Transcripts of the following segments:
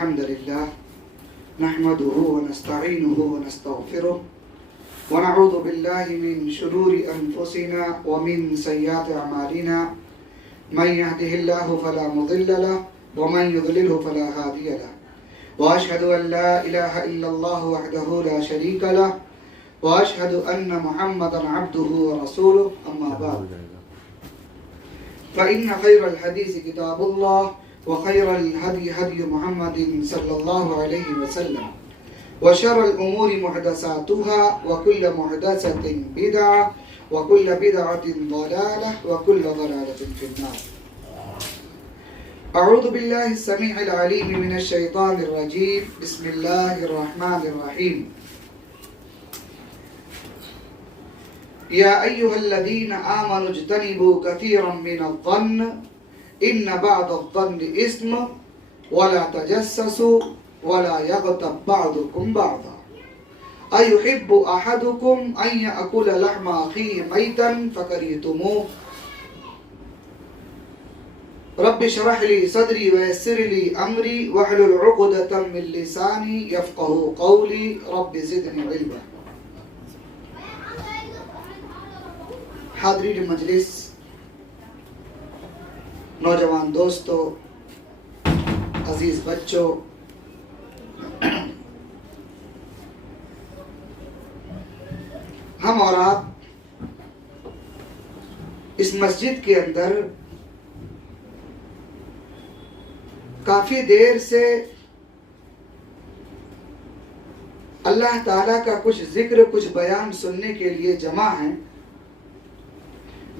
الحمد لله نحمده ونستعينه ونستغفره ونعوذ بالله من شرور أنفسنا ومن سيئات أعمالنا من يهده الله فلا مضل له ومن يضلله فلا هادي له وأشهد أن لا إله إلا الله وحده لا شريك له وأشهد أن محمدا عبده ورسوله أما بعد فإن خير الحديث كتاب الله وخير الهدي هدي محمد صلى الله عليه وسلم وشر الأمور محدثاتها وكل محدثة بدعة وكل بدعة ضلالة وكل ضلالة في النار. أعوذ بالله السميع العليم من الشيطان الرجيم. بسم الله الرحمن الرحيم. يا أيها الذين آمنوا اجتنبوا كثيرا من الظن إن بعض الظن إثم ولا تجسسوا ولا يغتب بعضكم بعضا أيحب أحدكم أن يأكل لحم أخيه ميتا فكرهتموه رب اشرح لي صدري ويسر لي أمري واحلل عقدة من لساني يفقهوا قولي رب زدني علما. حاضرین مجلس، نوجوان دوستو، عزیز بچوں، ہم اور آپ اس مسجد کے اندر کافی دیر سے اللہ تعالیٰ کا کچھ ذکر، کچھ بیان سننے کے لیے جمع ہیں.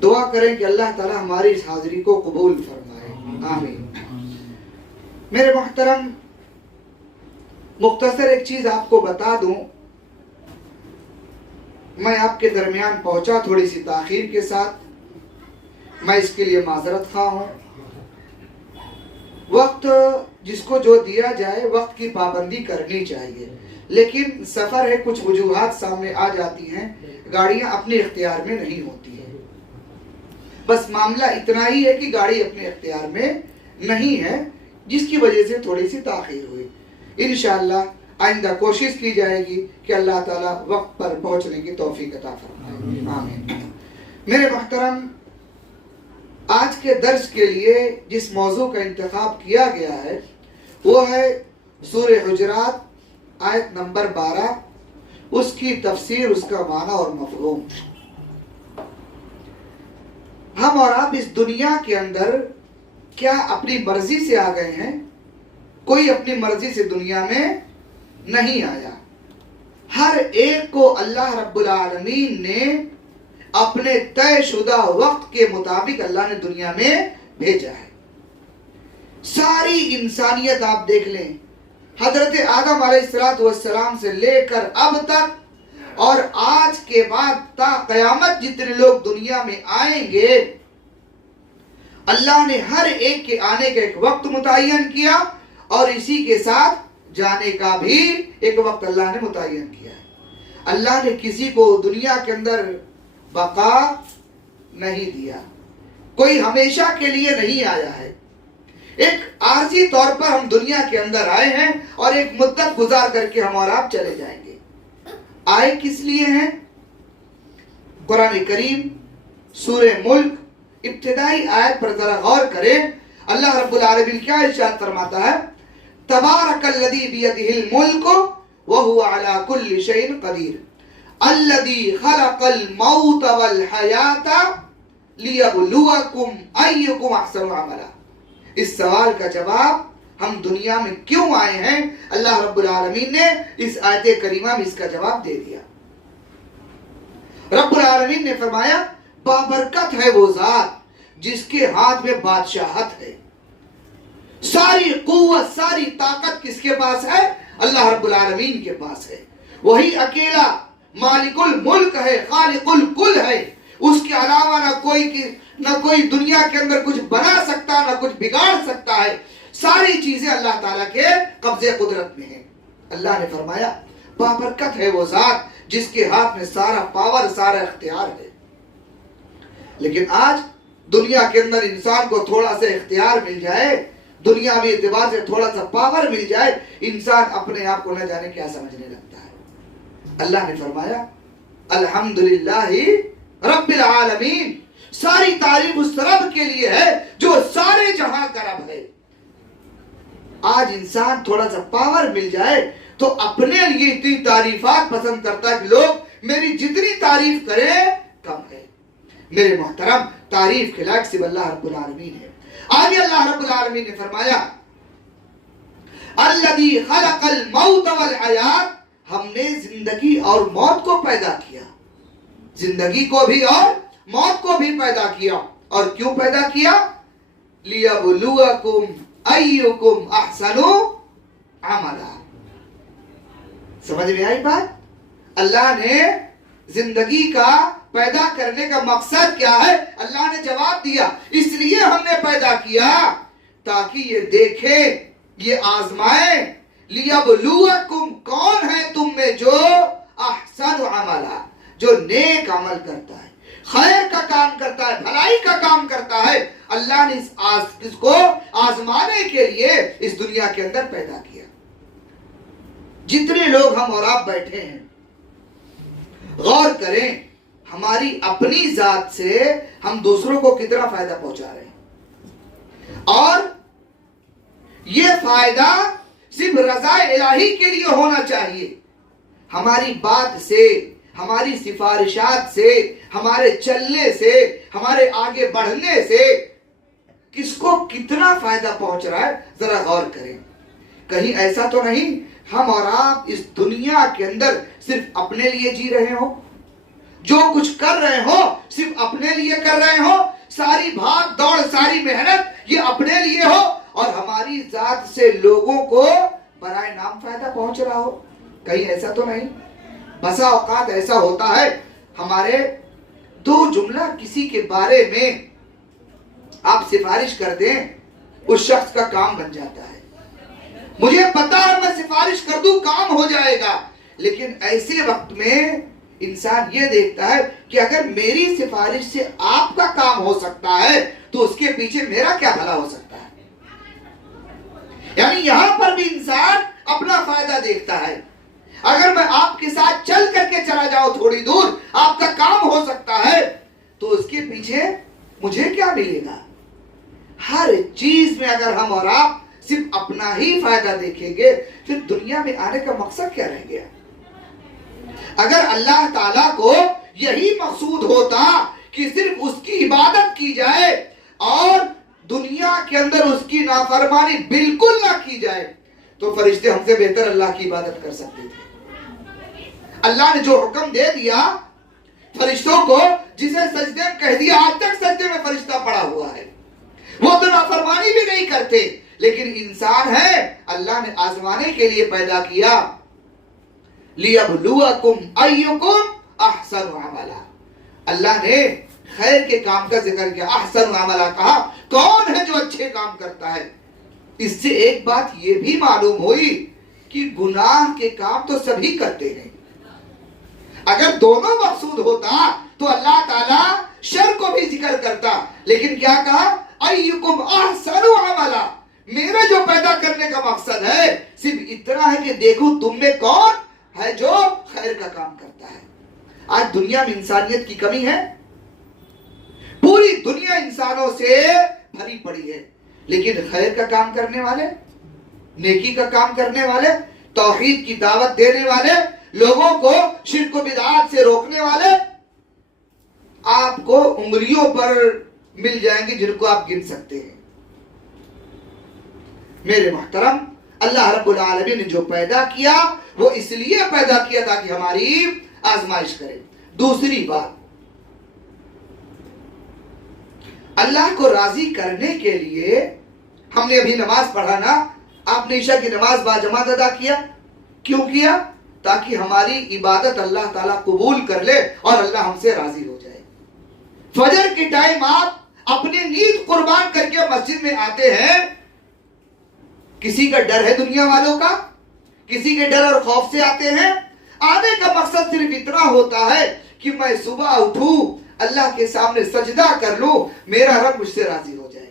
دعا کریں کہ اللہ تعالیٰ ہماری اس حاضری کو قبول فرمائے، آمین. میرے محترم، مختصر ایک چیز آپ کو بتا دوں. میں آپ کے درمیان پہنچا تھوڑی سی تاخیر کے ساتھ، میں اس کے لیے معذرت خواہ ہوں. وقت جس کو جو دیا جائے وقت کی پابندی کرنی چاہیے، لیکن سفر ہے، کچھ وجوہات سامنے آ جاتی ہیں، گاڑیاں اپنے اختیار میں نہیں ہوتی ہیں. بس معاملہ اتنا ہی ہے کہ گاڑی اپنے اختیار میں نہیں ہے، جس کی وجہ سے تھوڑی سی تاخیر ہوئی. انشاءاللہ آئندہ کوشش کی جائے گی کہ اللہ تعالیٰ وقت پر پہنچنے کی توفیق عطا فرمائے، آمین. میرے محترم، آج کے درس کے لیے جس موضوع کا انتخاب کیا گیا ہے وہ ہے سورہ حجرات آیت نمبر 12، اس کی تفسیر، اس کا معنی اور مفہوم. ہم اور آپ اس دنیا کے اندر کیا اپنی مرضی سے آ گئے ہیں؟ کوئی اپنی مرضی سے دنیا میں نہیں آیا. ہر ایک کو اللہ رب العالمین نے اپنے طے شدہ وقت کے مطابق اللہ نے دنیا میں بھیجا ہے. ساری انسانیت آپ دیکھ لیں، حضرت آدم علیہ السلام سے لے کر اب تک اور آج کے بعد تا قیامت جتنے لوگ دنیا میں آئیں گے، اللہ نے ہر ایک کے آنے کا ایک وقت متعین کیا اور اسی کے ساتھ جانے کا بھی ایک وقت اللہ نے متعین کیا ہے. اللہ نے کسی کو دنیا کے اندر بقا نہیں دیا، کوئی ہمیشہ کے لیے نہیں آیا ہے. ایک عارضی طور پر ہم دنیا کے اندر آئے ہیں اور ایک مدت گزار کر کے ہم اور آپ چلے جائیں گے. آئے کس لیے ہیں؟ قرآن کریم سورہ ملک ابتدائی آیت پر ذرا غور کریں. اللہ رب العالمین کیا ارشاد فرماتا ہے؟ تبارک الذی بیدہ الملک وہو علی کل شیء قدیر الذی خلق الموت والحیات لیبلوکم ایکم احسن عملا. اس سوال کا جواب ہم دنیا میں کیوں آئے ہیں، اللہ رب العالمین نے اس آیت کریمہ میں اس کا جواب دے دیا. رب العالمین نے فرمایا بابرکت ہے وہ ذات جس کے ہاتھ میں بادشاہت ہے. ساری قوت، ساری طاقت کس کے پاس ہے؟ اللہ رب العالمین کے پاس ہے. وہی اکیلا مالک الملک ہے، خالق الکل ہے. اس کے علاوہ نہ کوئی دنیا کے اندر کچھ بنا سکتا، نہ کچھ بگاڑ سکتا ہے. ساری چیزیں اللہ تعالیٰ کے قبضے قدرت میں ہیں. اللہ نے فرمایا بابرکت ہے وہ ذات جس کے ہاتھ میں سارا پاور، سارا اختیار ہے. لیکن آج دنیا کے اندر انسان کو تھوڑا سا اختیار مل جائے دنیاوی اعتبار سے تھوڑا سا پاور مل جائے انسان اپنے آپ کو نہ جانے کیا سمجھنے لگتا ہے۔ اللہ نے فرمایا الحمدللہ رب العالمین، ساری تعریف اس رب کے لیے ہے جو سارے جہاں کا رب ہے۔ آج انسان تھوڑا سا پاور مل جائے تو اپنے لیے اتنی تعریفات پسند کرتا ہے کہ لوگ میری جتنی تعریف کریں کم ہے۔ میرے محترم، تعریف کے لائق صرف اللہ رب العالمین ہے۔ آگے اللہ رب العالمین نے فرمایا الذی خلق الموت والحیات، ہم نے زندگی اور موت کو پیدا کیا، زندگی کو بھی اور موت کو بھی پیدا کیا۔ اور کیوں پیدا کیا؟ لیبلوکم ایکم احسن عملا۔ سمجھ میں آئی بات؟ اللہ نے زندگی کا پیدا کرنے کا مقصد کیا ہے؟ اللہ نے جواب دیا اس لیے ہم نے پیدا کیا تاکہ یہ دیکھے، یہ آزمائے، لیبلوکم، کون ہے تم میں جو احسن عملا، جو نیک عمل کرتا ہے، خیر کا کام کرتا ہے، بھلائی کا کام کرتا ہے۔ اللہ نے اس کو آزمانے کے لیے اس دنیا کے اندر پیدا کیا۔ جتنے لوگ ہم اور آپ بیٹھے ہیں، غور کریں ہماری اپنی ذات سے ہم دوسروں کو کتنا فائدہ پہنچا رہے ہیں، اور یہ فائدہ صرف رضا الہی کے لیے ہونا چاہیے۔ ہماری بات سے، ہماری سفارشات سے، ہمارے چلنے سے، ہمارے آگے بڑھنے سے کس کو کتنا فائدہ پہنچ رہا ہے، ذرا غور کریں۔ کہیں ایسا تو نہیں ہم اور آپ اس دنیا کے اندر صرف اپنے لیے جی رہے ہو، جو کچھ کر رہے ہو صرف اپنے لیے کر رہے ہو، ساری بھاگ دوڑ، ساری محنت یہ اپنے لیے ہو، اور ہماری ذات سے لوگوں کو برائے نام فائدہ پہنچ رہا ہو؟ کہیں ایسا تو نہیں؟ بسا اوقات ایسا ہوتا ہے ہمارے دو جملہ کسی کے بارے میں آپ سفارش کر دیں، اس شخص کا کام بن جاتا ہے۔ مجھے پتا ہے میں سفارش کر دوں کام ہو جائے گا، لیکن ایسے وقت میں انسان یہ دیکھتا ہے کہ اگر میری سفارش سے آپ کا کام ہو سکتا ہے تو اس کے پیچھے میرا کیا بھلا ہو سکتا ہے۔ یعنی یہاں پر بھی انسان اپنا فائدہ دیکھتا ہے۔ اگر میں آپ کے ساتھ چل کر کے چلا جاؤں تھوڑی دور، آپ کا کام ہو سکتا ہے، تو اس کے پیچھے مجھے کیا ملے گا؟ ہر چیز میں اگر ہم اور آپ صرف اپنا ہی فائدہ دیکھیں گے پھر دنیا میں آنے کا مقصد کیا رہ گیا؟ اگر اللہ تعالیٰ کو یہی مقصود ہوتا کہ صرف اس کی عبادت کی جائے اور دنیا کے اندر اس کی نافرمانی بالکل نہ کی جائے تو فرشتے ہم سے بہتر اللہ کی عبادت کر سکتے تھے۔ اللہ نے جو حکم دے دیا فرشتوں کو، جسے سجدے میں کہہ دیا، آج تک سجدے میں فرشتہ پڑا ہوا ہے، وہ تو نافرمانی بھی نہیں کرتے، لیکن انسان ہے اللہ نے آزمانے کے لیے پیدا کیا۔ لیبلوکم ایکم احسن عملا، اللہ نے خیر کے کام کا ذکر کیا، احسن عملا کہا، کون ہے جو اچھے کام کرتا ہے؟ اس سے ایک بات یہ بھی معلوم ہوئی کہ گناہ کے کام تو سبھی کرتے ہیں۔ اگر دونوں مقصود ہوتا تو اللہ تعالیٰ شر کو بھی ذکر کرتا، لیکن کیا کہا؟ ایکم احسن عملا، میرے جو پیدا کرنے کا مقصد ہے صرف اتنا ہے کہ دیکھو تم میں کون ہے جو خیر کا کام کرتا ہے۔ آج دنیا میں انسانیت کی کمی ہے، پوری دنیا انسانوں سے بھری پڑی ہے، لیکن خیر کا کام کرنے والے، نیکی کا کام کرنے والے، توحید کی دعوت دینے والے، لوگوں کو شرک و بدعات سے روکنے والے آپ کو انگلیوں پر مل جائیں گے جن کو آپ گن سکتے ہیں۔ میرے محترم، اللہ رب العالمین نے جو پیدا کیا وہ اس لیے پیدا کیا تاکہ ہماری آزمائش کرے۔ دوسری بات، اللہ کو راضی کرنے کے لیے ہم نے ابھی نماز پڑھا نا، آپ نے عشاء کی نماز باجماعت ادا کیا، کیوں کیا؟ تاکہ ہماری عبادت اللہ تعالیٰ قبول کر لے اور اللہ ہم سے راضی ہو جائے۔ فجر کے ٹائم آپ اپنی نیند قربان کر کے مسجد میں آتے ہیں، کسی کا ڈر ہے دنیا والوں کا؟ کسی کے ڈر اور خوف سے آتے ہیں؟ آنے کا مقصد صرف اتنا ہوتا ہے کہ میں صبح اٹھوں، اللہ کے سامنے سجدہ کر لوں، میرا رب مجھ سے راضی ہو جائے۔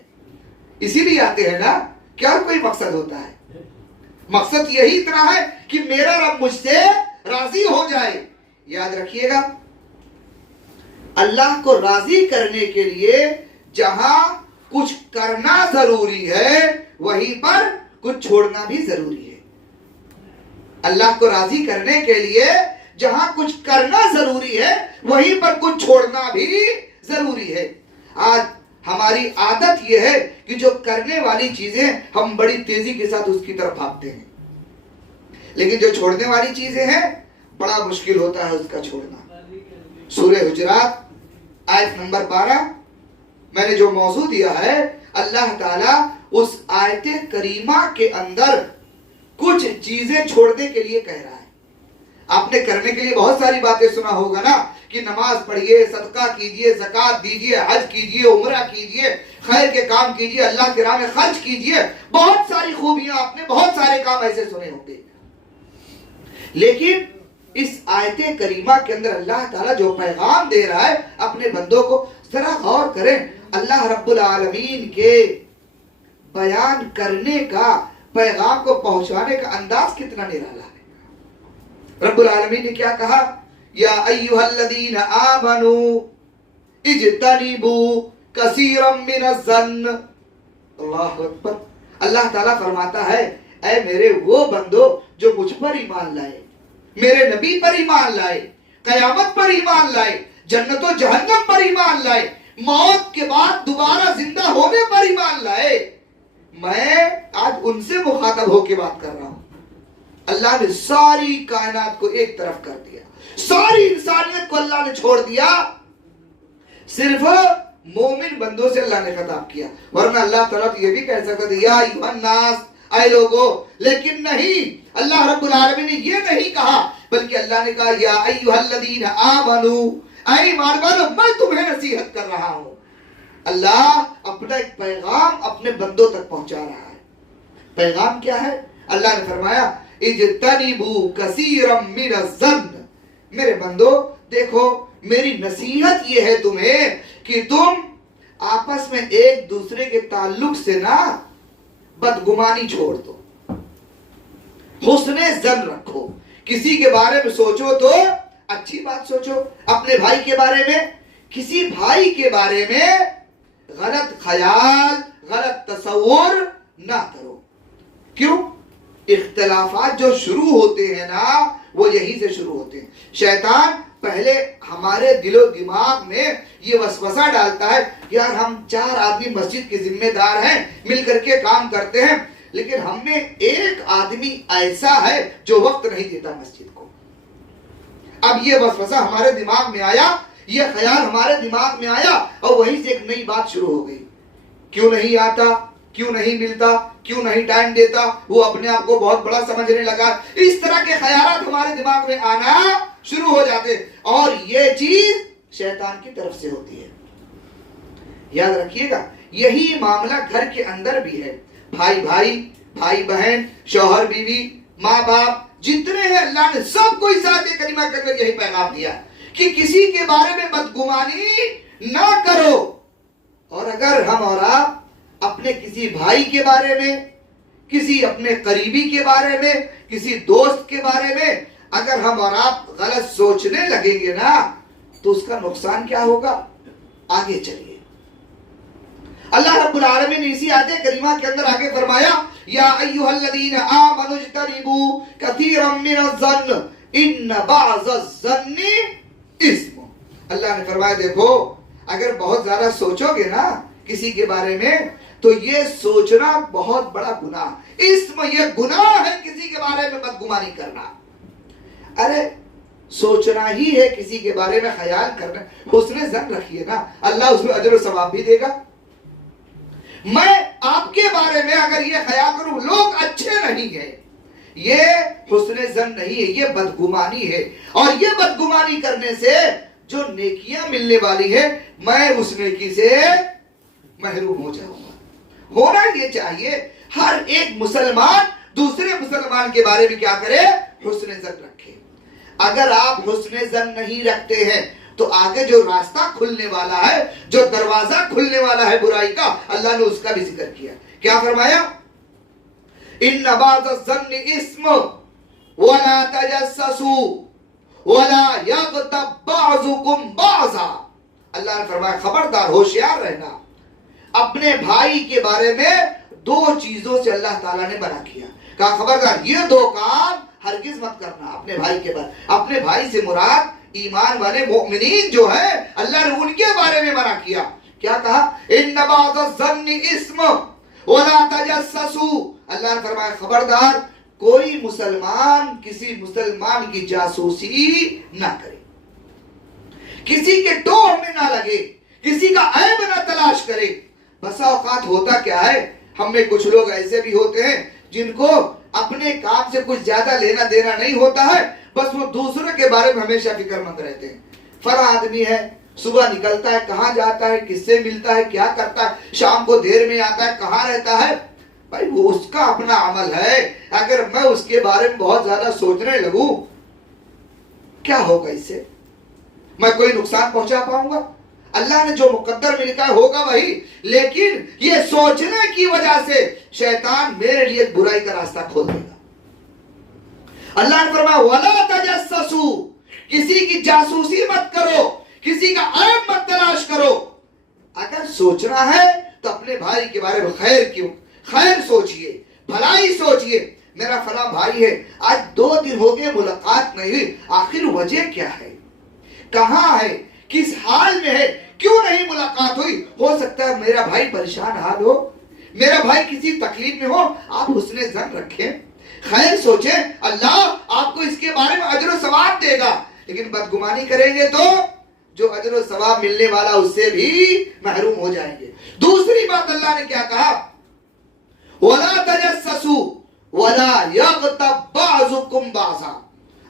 اسی لیے آتے ہیں نا کیا کوئی مقصد ہوتا ہے؟ مقصد یہی اتنا ہے کہ میرا رب مجھ سے راضی ہو جائے. یاد رکھیے گا، اللہ کو راضی کرنے کے لیے جہاں کچھ کرنا ضروری ہے وہیں پر کچھ چھوڑنا بھی ضروری ہے. اللہ کو راضی کرنے کے لیے جہاں کچھ کرنا ضروری ہے وہیں پر کچھ چھوڑنا بھی ضروری ہے. آج ہماری عادت یہ ہے کہ جو کرنے والی چیزیں ہم بڑی تیزی کے ساتھ اس کی طرف بھاگتے ہیں، لیکن جو چھوڑنے والی چیزیں ہیں بڑا مشکل ہوتا ہے اس کا چھوڑنا. سورہ حجرات آیت نمبر 12 میں نے جو موضوع دیا ہے، اللہ تعالیٰ اس آیت کریمہ کے اندر کچھ چیزیں چھوڑنے کے لیے کہہ رہا ہے. آپ نے کرنے کے لیے بہت ساری باتیں سنا ہوگا نا، کہ نماز پڑھیے، صدقہ کیجئے، زکوٰۃ دیجئے، حج کیجئے، عمرہ کیجئے، خیر کے کام کیجئے، اللہ کے راہ میں خرچ کیجئے. بہت ساری خوبیاں، آپ نے بہت سارے کام ایسے سنے ہوں گے. لیکن اس آیت کریمہ کے اندر اللہ تعالیٰ جو پیغام دے رہا ہے اپنے بندوں کو، ذرا غور کریں. اللہ رب العالمین کے بیان کرنے کا، پیغام کو پہنچانے کا انداز کتنا نرالا ہے. رب العالمین نے کیا کہا؟ یا ایھا الذین آمنوا اجتنبوا کثیرا من الظن. اللہ اکبر. اللہ تعالیٰ فرماتا ہے اے میرے وہ بندو جو مجھ پر ایمان لائے، میرے نبی پر ایمان لائے، قیامت پر ایمان لائے، جنت و جہنم پر ایمان لائے، موت کے بعد دوبارہ زندہ ہونے پر ایمان لائے. میں آج ان سے مخاطب ہو کے بات کر رہا ہوں. اللہ نے ساری کائنات کو ایک طرف کر دیا، ساری انسانیت کو اللہ نے چھوڑ دیا، صرف مومن بندوں سے اللہ نے خطاب کیا. ورنہ اللہ تعالیٰ تو یہ بھی کہہ سکتا تھا یا ایھا الناس، اے لوگو، لیکن نہیں. اللہ رب العالمین نے یہ نہیں کہا، بلکہ اللہ نے کہا یا ایھا الذین آمنوا، اے ایمان والو میں تمہیں نصیحت کر رہا ہوں. اللہ اپنا ایک پیغام اپنے بندوں تک پہنچا رہا ہے. پیغام کیا ہے؟ اللہ نے فرمایا اجتنبوا کثیرا من الظن. میرے بندو دیکھو، میری نصیحت یہ ہے تمہیں کہ تم آپس میں ایک دوسرے کے تعلق سے نا بدگمانی چھوڑ دو، حسن ظن رکھو. کسی کے بارے میں سوچو تو اچھی بات سوچو. اپنے بھائی کے بارے میں، کسی بھائی کے بارے میں غلط خیال، غلط تصور نہ کرو. کیوں؟ اختلافات جو شروع ہوتے ہیں نا وہ یہی سے شروع ہوتے ہیں. شیطان پہلے ہمارے دل و دماغ میں یہ وسوسہ ڈالتا ہے، یار ہم 4 آدمی مسجد کے ذمہ دار ہیں، مل کر کے کام کرتے ہیں، لیکن ہم میں ایک آدمی ایسا ہے جو وقت نہیں دیتا مسجد کو. اب یہ وسوسہ ہمارے دماغ میں آیا، یہ خیال ہمارے دماغ میں آیا، اور وہیں سے ایک نئی بات شروع ہو گئی. کیوں نہیں آتا، کیوں نہیں ملتا، کیوں نہیں ٹائم دیتا، وہ اپنے آپ کو بہت بڑا سمجھنے لگا. اس طرح کے خیالات ہمارے دماغ میں آنا شروع ہو جاتے، اور یہ چیز شیطان کی طرف سے ہوتی ہے. یاد رکھیے گا، یہی معاملہ گھر کے اندر بھی ہے. بھائی بھائی، بھائی بہن، شوہر بیوی، ماں باپ جتنے ہیں، اللہ نے سب کو اس آیت کریمہ کے اندر یہی پیغام دیا کہ کسی کے بارے میں بدگمانی نہ کرو. اور اگر ہم اور آپ اپنے کسی بھائی کے بارے میں، کسی اپنے قریبی کے بارے میں، کسی دوست کے بارے میں اگر ہم اور آپ غلط سوچنے لگیں گے نا تو اس کا نقصان کیا ہوگا؟ آگے چلیے. اللہ رب العالمین نے اسی آیت کریمہ کے اندر آگے فرمایا یا ایھا الذین آمنوا اجتنبوا کثیرا من الظن ان بعض الظن اثم. اللہ نے فرمایا دیکھو، اگر بہت زیادہ سوچو گے نا کسی کے بارے میں تو یہ سوچنا بہت بڑا گناہ. اسم، یہ گناہ ہے کسی کے بارے میں بدگمانی کرنا. ارے سوچنا ہی ہے کسی کے بارے میں، خیال کرنا، حسن ظن رکھیے نا، اللہ اس میں اجر و ثواب بھی دے گا. میں آپ کے بارے میں اگر یہ خیال کروں لوگ اچھے نہیں ہیں، یہ حسن ظن نہیں ہے، یہ بدگمانی ہے. اور یہ بدگمانی کرنے سے جو نیکیاں ملنے والی ہے میں اس نیکی سے محروم ہو جاؤں گا. ہونا یہ چاہیے ہر ایک مسلمان دوسرے مسلمان کے بارے میں کیا کرے؟ حسن ظن رکھے. اگر آپ حسن ظن نہیں رکھتے ہیں تو آگے جو راستہ کھلنے والا ہے، جو دروازہ کھلنے والا ہے برائی کا، اللہ نے اس کا بھی ذکر کیا. کیا فرمایا؟ ان بعض الظن اسم ولا تجسسوا ولا یغتب بعضکم بعضا. اللہ نے فرمایا خبردار ہوشیار رہنا. اپنے بھائی کے بارے میں دو چیزوں سے اللہ تعالیٰ نے منع کیا. کہا خبردار یہ دو کام ہرگز مت کرنا اپنے بھائی کے بارے. اپنے بھائی سے مراد ایمان والے مومنین جو ہے اللہ نے ان کے بارے میں منع کیا. کیا کہا؟ ان بعض الظن اسم ولا تجسسوا. اللہ نے فرمایا خبردار کوئی مسلمان کسی مسلمان کی جاسوسی نہ کرے, کسی کے ٹوہ میں نہ لگے, کسی کا عیب نہ تلاش کرے. بسا اوقات ہوتا کیا ہے, ہم میں کچھ لوگ ایسے بھی ہوتے ہیں جن کو اپنے کام سے کچھ زیادہ لینا دینا نہیں ہوتا ہے, بس وہ دوسروں کے بارے میں ہمیشہ فکر مند رہتے ہیں. فلاں آدمی ہے, صبح نکلتا ہے, کہاں جاتا ہے, کس سے ملتا ہے, کیا کرتا ہے, شام کو دیر میں آتا ہے, کہاں رہتا ہے. بھائی وہ اس کا اپنا عمل ہے. اگر میں اس کے بارے میں بہت زیادہ سوچنے لگوں کیا ہوگا, اس سے میں کوئی نقصان پہنچا پاؤں گا؟ اللہ نے جو مقدر میں لکھا ہوگا وہی, لیکن یہ سوچنے کی وجہ سے شیطان میرے لیے برائی کا راستہ کھول دے گا. اللہ نے فرمایا وَلَا تَجَسَّسُوا, کسی کی جاسوسی مت کرو, کسی کا عیب مت تلاش کرو. اگر سوچنا ہے تو اپنے بھائی کے بارے میں خیر سوچئے, بھلائی سوچئے. میرا فلاں بھائی ہے, آج 2 دن ہو گئے ملاقات نہیں ہوئی, آخر وجہ کیا ہے, کہاں ہے, کس حال میں ہے, کیوں نہیں ملاقات ہوئی؟ ہو سکتا ہے میرا بھائی پریشان حال ہو, میرا بھائی کسی تکلیف میں ہو. آپ حسن ظن رکھیں, خیر سوچیں, اللہ آپ کو اس کے بارے میں اجر و ثواب دے گا. لیکن بدگمانی کریں گے تو جو اجر و ثواب ملنے والا اس سے بھی محروم ہو جائیں گے. دوسری بات اللہ نے کیا کہا, وَلَا تَجَسَّسُوا وَلَا يَغْتَبْ بَعْضُكُمْ بَعْضًا.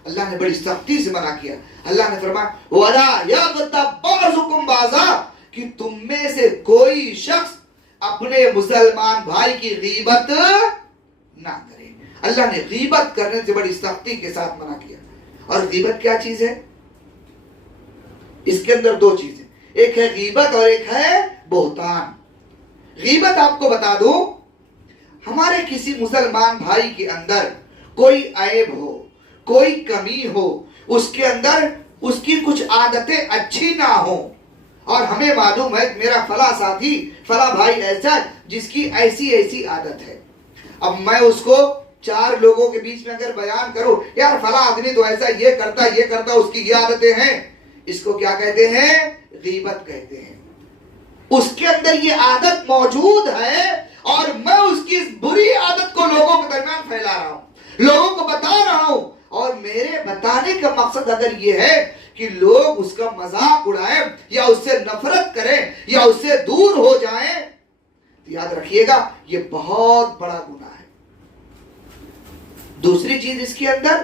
اللہ نے بڑی سختی سے منع کیا. اللہ نے فرمایا وَلَا يَغْتَبْ بَعْضُكُمْ بَعْضًا, کہ تم میں سے کوئی شخص اپنے مسلمان بھائی کی غیبت نہ کرے. اللہ نے غیبت کرنے سے بڑی سختی کے ساتھ منع کیا. اور غیبت کیا چیز ہے؟ اس کے اندر 2 چیزیں, ایک ہے غیبت اور ایک ہے بہتان. غیبت آپ کو بتا دوں, ہمارے کسی مسلمان بھائی کے اندر کوئی عیب ہو, کوئی کمی ہو, اس کے اندر اس کی کچھ عادتیں اچھی نہ ہوں, اور ہمیں معلوم ہے میرا فلاں ساتھی فلاں بھائی ایسا ہے جس کی ایسی عادت ہے. اب میں اس کو 4 لوگوں کے بیچ میں اگر بیان کروں, یار فلاں آدمی تو ایسا یہ کرتا اس کی یہ عادتیں ہیں, اس کو کیا کہتے ہیں؟ غیبت کہتے ہیں. اس کے اندر یہ عادت موجود ہے اور میں اس کی اس بری عادت کو لوگوں کے درمیان پھیلا رہا ہوں, لوگوں کو بتا رہا ہوں. اور میرے بتانے کا مقصد اگر یہ ہے کہ لوگ اس کا مذاق اڑائیں یا اس سے نفرت کریں یا اس سے دور ہو جائیں, تو یاد رکھیے گا یہ بہت بڑا گناہ ہے. دوسری چیز اس کے اندر,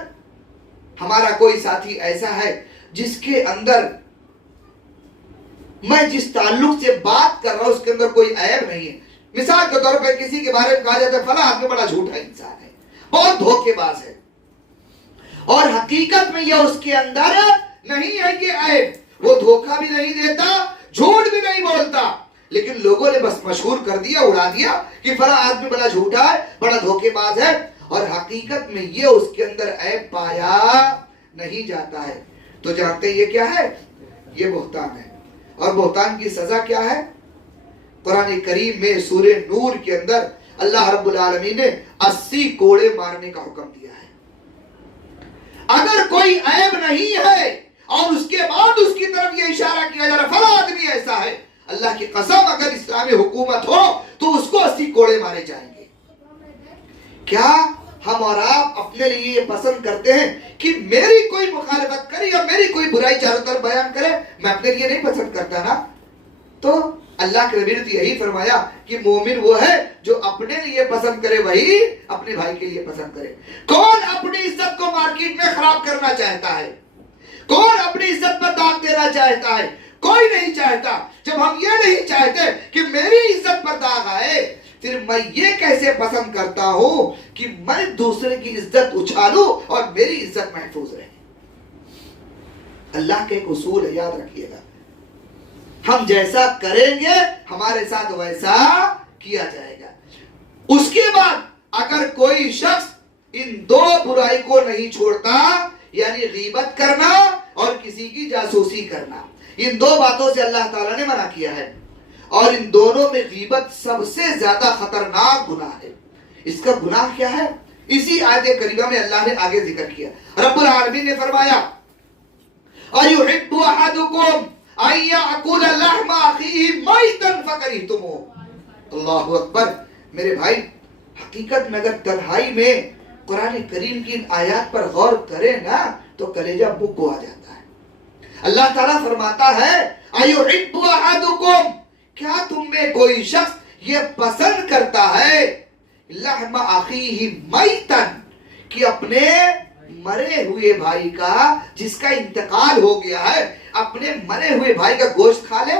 ہمارا کوئی ساتھی ایسا ہے جس کے اندر میں جس تعلق سے بات کر رہا ہوں اس کے اندر کوئی عیب نہیں ہے. مثال کے طور پر کسی کے بارے میں کہا جاتا ہے فلاں آدمی بڑا جھوٹا انسان ہے, بہت دھوکے باز ہے, اور حقیقت میں یہ اس کے اندر نہیں ہے یہ عیب. وہ دھوکہ بھی نہیں دیتا, جھوٹ بھی نہیں بولتا, لیکن لوگوں نے بس مشہور کر دیا, اڑا دیا کہ فلاں آدمی بڑا جھوٹا ہے, بڑا دھوکے باز ہے, اور حقیقت میں یہ اس کے اندر عیب پایا نہیں جاتا ہے. تو جانتے یہ کیا ہے؟ یہ بہتان ہے. اور بہتان کی سزا کیا ہے؟ قرآن کریم میں سورہ نور کے اندر اللہ رب العالمین نے 80 کوڑے مارنے کا حکم دیا ہے. اگر کوئی عیب نہیں ہے اور اس کے بعد اس کی طرف یہ اشارہ کیا جا رہا فلاں آدمی ایسا ہے, اللہ کی قسم اگر اسلامی حکومت ہو تو اس کو 80 کوڑے مارے جائیں گے. کیا ہم اور آپ اپنے لیے یہ پسند کرتے ہیں کہ میری کوئی مخالفت کرے یا میری کوئی برائی چاروں طرف بیان کرے؟ میں اپنے لیے نہیں پسند کرتا نا. تو اللہ کے نبی نے یہی فرمایا کہ مومن وہ ہے جو اپنے لیے پسند کرے وہی اپنے بھائی کے لیے پسند کرے. کون اپنی عزت کو مارکیٹ میں خراب کرنا چاہتا ہے؟ کون اپنی عزت پر داغ دینا چاہتا ہے؟ کوئی نہیں چاہتا. جب ہم یہ نہیں چاہتے کہ میری عزت پر داغ آئے, پھر میں یہ کیسے پسند کرتا ہوں کہ میں دوسرے کی عزت اچھالوں اور میری عزت محفوظ رہے؟ اللہ کا ایک اصول ہے, یاد رکھیے گا, ہم جیسا کریں گے ہمارے ساتھ ویسا کیا جائے گا. اس کے بعد اگر کوئی شخص ان دو برائی کو نہیں چھوڑتا، یعنی غیبت کرنا اور کسی کی جاسوسی کرنا، ان دو باتوں سے اللہ تعالیٰ نے منع کیا ہے، اور ان دونوں میں غیبت سب سے زیادہ خطرناک گناہ ہے۔ اس کا گناہ کیا ہے؟ اسی آیت کریمہ میں اللہ نے آگے ذکر کیا۔ رب العالمین نے فرمایا أَيُحِبُّ أَحَدُكُمْ أَن يَأْكُلَ لَحْمَ أَخِيهِ مَيْتًا فَكَرِهْتُمُوهُ۔ اللہ اکبر۔ میرے بھائی، حقیقت میں اگر تنہائی میں قرآن کریم کی ان آیات پر غور کریں نا تو کلیجہ بک آ جاتا ہے۔ اللہ تعالیٰ فرماتا ہے أَيُحِبُّ أَحَدُكُمْ، کیا تم میں کوئی شخص یہ پسند کرتا ہے لحم اخیہ میتن، کہ اپنے مرے ہوئے بھائی کا، جس کا انتقال ہو گیا ہے، اپنے مرے ہوئے بھائی کا گوشت کھا لے؟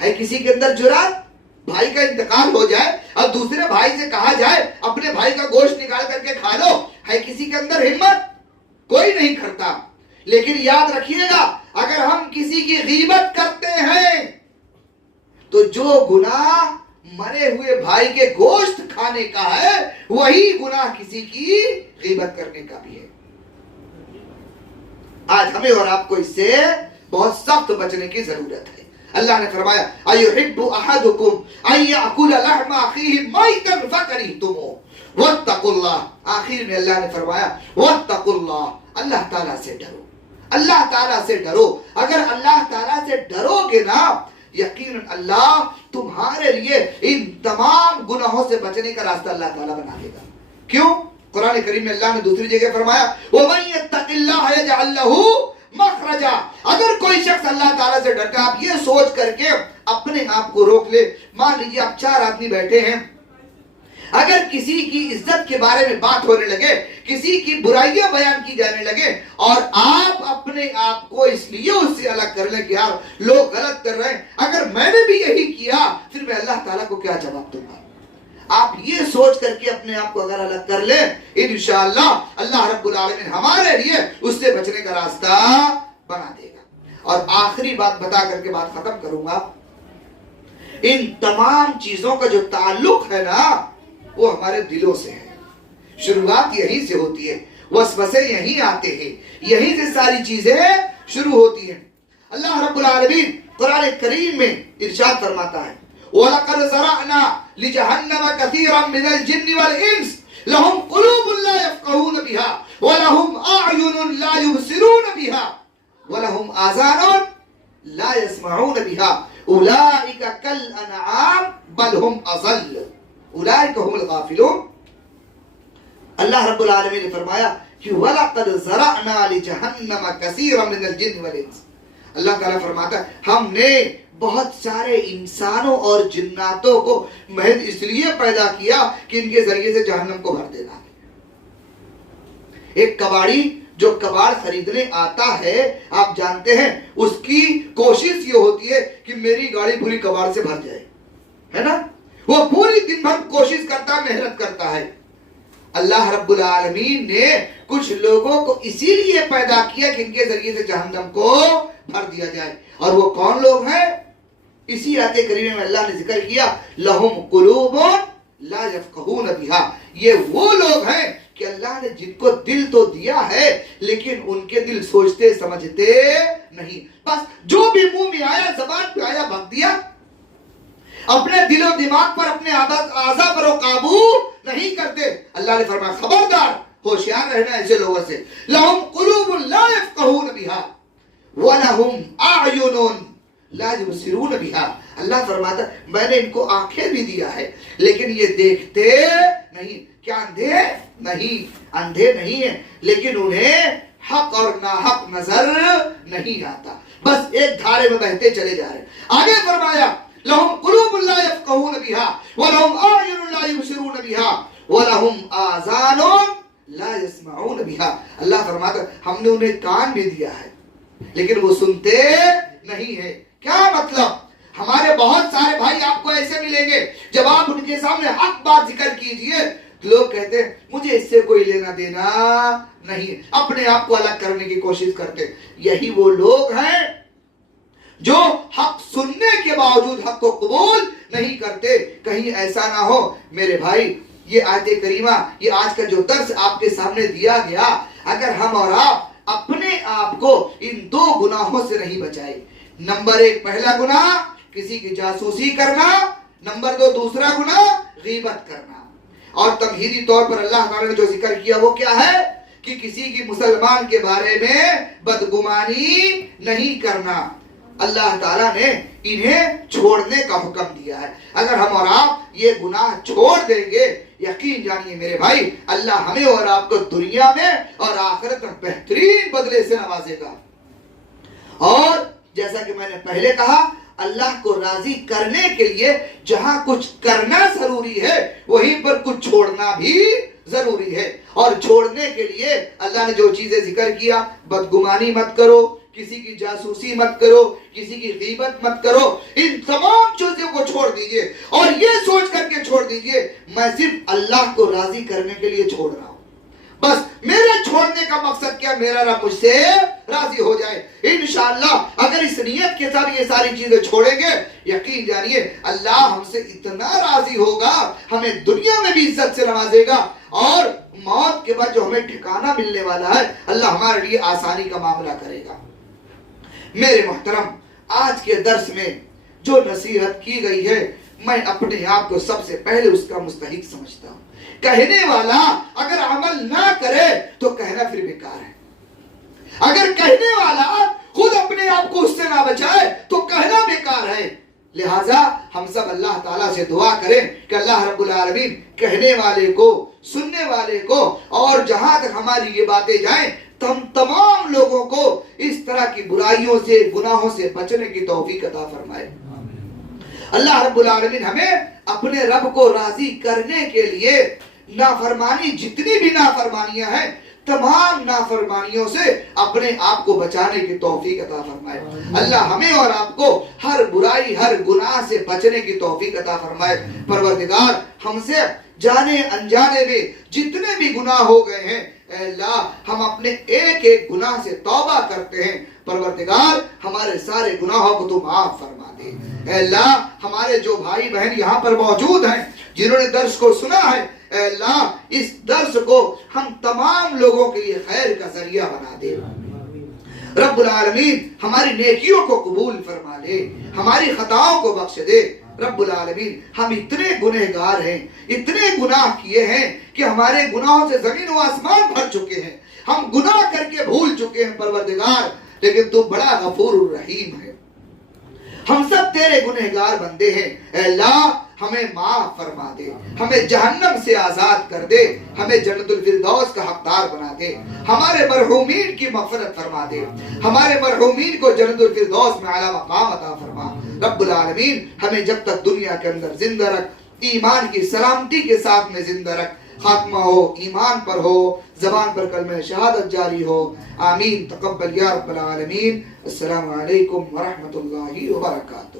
ہے کسی کے اندر جرات؟ بھائی کا انتقال ہو جائے اور دوسرے بھائی سے کہا جائے اپنے بھائی کا گوشت نکال کر کے کھا لو، ہے کسی کے اندر ہمت؟ کوئی نہیں کرتا۔ لیکن یاد رکھیے گا، اگر ہم کسی کی غیبت کرتے ہیں تو جو گناہ مرے ہوئے بھائی کے گوشت کھانے کا ہے، وہی گناہ کسی کی غیبت کرنے کا بھی ہے۔ آج ہمیں اور آپ کو اس سے بہت سخت بچنے کی ضرورت ہے۔ اللہ نے فرمایا أَيُحِبُّ أَحَدُكُمْ أَن يَأْكُلَ لَحْمَ أَخِيهِ مَيْتًا فَكَرِهْتُمُوهُ وَاتَّقُوا اللَّهَ۔ آخر میں اللہ نے فرمایا وَاتَّقُوا اللَّهَ، اللہ تعالیٰ سے ڈرو، اللہ تعالیٰ سے ڈرو۔ اگر اللہ تعالیٰ سے ڈرو گے نا، یقیناً اللہ تمہارے لیے ان تمام گناہوں سے بچنے کا راستہ اللہ تعالیٰ بنا دے گا۔ کیوں؟ قرآن کریم میں اللہ نے دوسری جگہ فرمایا وَمَن يَتَّقِ اللَّهَ يَجْعَل لَّهُ مخرجا۔ اگر کوئی شخص اللہ تعالیٰ سے ڈرتا، آپ یہ سوچ کر کے اپنے آپ کو روک لے، مان لیجیے آپ چار آدمی بیٹھے ہیں، اگر کسی کی عزت کے بارے میں بات ہونے لگے، کسی کی برائیاں بیان کی جانے لگے، اور آپ اپنے آپ کو اس لیے اس سے الگ کر لیں کہ یار لوگ غلط کر رہے ہیں، اگر میں نے بھی یہی کیا پھر میں اللہ تعالیٰ کو کیا جواب دوں گا؟ آپ یہ سوچ کر کے اپنے آپ کو اگر الگ کر لیں، انشاءاللہ اللہ رب العالمین ہمارے لیے اس سے بچنے کا راستہ بنا دے گا۔ اور آخری بات بتا کر کے بات ختم کروں گا، ان تمام چیزوں کا جو تعلق ہے نا وہ ہمارے دلوں سے ہے۔ شروعات یہیں سے ہوتی ہے، وسوسے یہیں آتے ہیں، یہیں سے ساری چیزیں شروع ہوتی ہیں۔ اللہ رب العالمین قرآن کریم میں ارشاد فرماتا ہے وَلَقَدْ زَرَعْنَا لِجَهَنَّمَ كَثِيرًا مِنَ الْجِنِّ وَالْإِنسِ لَهُمْ قُلُوبٌ لَا يَفْقَهُونَ بِهَا وَلَهُمْ أَعْيُنٌ لَا يُبْصِرُونَ بِهَا وَلَهُمْ آذَانٌ لَا يَسْمَعُونَ بِهَا أُولَئِكَ كَالْأَنْعَامِ بَلْ هُمْ أَضَلُّ أُولَئِكَ هُمُ الْغَافِلُونَ۔ اللہ رب العالمین نے فرمایا کہ وَلَقَدْ زَرَعْنَا لِجَهَنَّمَ كَثِيرًا مِنَ الْجِنِّ وَالْإِنسِ، اللہ تعالیٰ فرماتا ہے ہم نے بہت سارے انسانوں اور جناتوں کو محض اس لیے پیدا کیا کہ ان کے ذریعے سے جہنم کو بھر دینا ہے۔ ایک کباڑی جو کباڑ خریدنے آتا ہے، آپ جانتے ہیں اس کی کوشش یہ ہوتی ہے کہ میری گاڑی پوری کباڑ سے بھر جائے، ہے نا؟ وہ پوری دن بھر کوشش کرتا، محنت کرتا ہے۔ اللہ رب العالمین نے کچھ لوگوں کو اسی لیے پیدا کیا کہ ان کے ذریعے سے جہنم کو بھر دیا جائے، اور وہ کون لوگ ہیں؟ اسی آیت کریمہ میں اللہ نے ذکر کیا لہم قلوب لا یفقہون بہا، یہ وہ لوگ ہیں کہ اللہ نے جن کو دل تو دیا ہے لیکن ان کے دل سوچتے سمجھتے نہیں، بس جو بھی منہ میں آیا زبان پہ آیا بک دیا، اپنے دل و دماغ پر اپنے اعضاء پر وہ قابو نہیں کرتے۔ اللہ نے فرمایا خبردار، ہوشیار رہنا ایسے لوگوں سے۔ لہم قلوب لا یفقہون بہا وَلَهُمْ أَعْيُنٌ لَا يُبْصِرُونَ بِهَا، اللہ فرماتا میں نے ان کو آنکھیں بھی دیا ہے لیکن یہ دیکھتے نہیں۔ کیا اندھے نہیں؟ اندھے نہیں ہیں، لیکن انہیں حق اور ناحق نظر نہیں آتا، بس ایک دھارے میں بہتے چلے جا رہے ہیں۔ آگے فرمایا لَهُمْ قُلُوبٌ لَا يَفْقَهُونَ بِهَا وَلَهُمْ أَعْيُنٌ لَا يُبْصِرُونَ بِهَا وَلَهُمْ آذَانٌ لَا يَسْمَعُونَ بِهَا، اللہ فرماتا ہم نے انہیں کان بھی دیا ہے لیکن وہ سنتے نہیں ہیں۔ کیا مطلب؟ ہمارے بہت سارے بھائی آپ کو ایسے ملیں گے جب آپ ان کے سامنے حق بات ذکر کیجئے لوگ کہتے ہیں مجھے اس سے کوئی لینا دینا نہیں، اپنے آپ کو الگ کرنے کی کوشش کرتے۔ یہی وہ لوگ ہیں جو حق سننے کے باوجود حق کو قبول نہیں کرتے۔ کہیں ایسا نہ ہو میرے بھائی یہ آیت کریمہ، یہ آج کا جو درس آپ کے سامنے دیا گیا، اگر ہم اور آپ اپنے آپ کو ان دو گناہوں سے نہیں بچائے، نمبر 1 پہلا گناہ کسی کی جاسوسی کرنا، نمبر 2 دوسرا گناہ غیبت کرنا. اور تمہیدی طور پر اللہ تعالیٰ نے جو ذکر کیا وہ کیا ہے کہ کسی کی مسلمان کے بارے میں بدگمانی نہیں کرنا. اللہ تعالیٰ نے انہیں چھوڑنے کا حکم دیا ہے. اگر ہم اور آپ یہ گناہ چھوڑ دیں گے، یقین جانیے میرے بھائی، اللہ ہمیں اور آپ کو دنیا میں اور آخرت میں بہترین بدلے سے نوازے گا. اور جیسا کہ میں نے پہلے کہا، اللہ کو راضی کرنے کے لیے جہاں کچھ کرنا ضروری ہے وہیں پر کچھ چھوڑنا بھی ضروری ہے. اور چھوڑنے کے لیے اللہ نے جو چیزیں ذکر کیا، بدگمانی مت کرو، کسی کی جاسوسی مت کرو، کسی کی غیبت مت کرو، ان تمام چیزوں کو چھوڑ دیجئے اور یہ سوچ کر کے چھوڑ دیجئے میں صرف اللہ کو راضی کرنے کے لیے چھوڑ رہا ہوں. بس میرے چھوڑنے کا مقصد کیا؟ میرا رب مجھ سے راضی ہو جائے. انشاءاللہ اگر اس نیت کے ساتھ یہ ساری چیزیں چھوڑیں گے، یقین جانیے اللہ ہم سے اتنا راضی ہوگا، ہمیں دنیا میں بھی عزت سے نوازے گا، اور موت کے بعد جو ہمیں ٹھکانہ ملنے والا ہے اللہ ہمارے لیے آسانی کا معاملہ کرے گا. میرے محترم، آج کے درس میں جو نصیحت کی گئی ہے، میں اپنے آپ کو سب سے پہلے اس کا مستحق سمجھتا ہوں. کہنے والا اگر عمل نہ کرے تو کہنا پھر بیکار ہے. اگر کہنے والا خود اپنے آپ کو اس سے نہ بچائے تو کہنا بیکار ہے. لہٰذا ہم سب اللہ تعالیٰ سے دعا کریں کہ اللہ رب العالمین کہنے والے کو، سننے والے کو، اور جہاں تک ہماری یہ باتیں جائیں ہم تمام لوگوں کو اس طرح کی برائیوں سے، گناہوں سے بچنے کی توفیق عطا فرمائے. اللہ رب العالمین ہمیں اپنے رب کو راضی کرنے کے لیے نافرمانی، جتنی بھی نافرمانیاں ہیں، تمام نافرمانیوں سے اپنے آپ کو بچانے کی توفیق عطا فرمائے. اللہ ہمیں اور آپ کو ہر برائی، ہر گناہ سے بچنے کی توفیق عطا فرمائے. پروردگار ہم سے جانے انجانے میں جتنے بھی گناہ ہو گئے ہیں، اے اللہ ہم اپنے ایک ایک گناہ سے توبہ کرتے ہیں. پروردگار ہمارے سارے گناہوں کو تو معاف فرما دے. اے اللہ ہمارے جو بھائی بہن یہاں پر موجود ہیں جنہوں نے درس کو سنا ہے، اے اللہ اس درس کو ہم تمام لوگوں کے لیے خیر کا ذریعہ بنا دے. رب العالمین ہماری نیکیوں کو قبول فرما لے، ہماری خطاؤں کو بخش دے. رب العالمین ہم اتنے گنہگار ہیں، اتنے گناہ کیے ہیں کہ ہمارے گناہوں سے زمین و آسمان بھر چکے ہیں. ہم گناہ کر کے بھول چکے ہیں پروردگار، لیکن تو بڑا غفور الرحیم ہے. ہم سب تیرے گنہگار بندے ہیں. اے اللہ ہمیں معاف فرما دے، ہمیں جہنم سے آزاد کر دے، ہمیں جنت الفردوس کا حقدار بنا دے. ہمارے مرحومین کی مغفرت فرما دے، ہمارے مرحومین کو جنت الفردوس میں اعلیٰ مقام عطا فرما. رب العالمین ہمیں جب تک دنیا کے اندر زندہ رکھ، ایمان کی سلامتی کے ساتھ میں زندہ رکھ، خاتمہ ہو ایمان پر ہو، زبان پر کلمہ شہادت جاری ہو. آمین. تقبل یا رب العالمین. السلام علیکم ورحمۃ اللہ وبرکاتہ.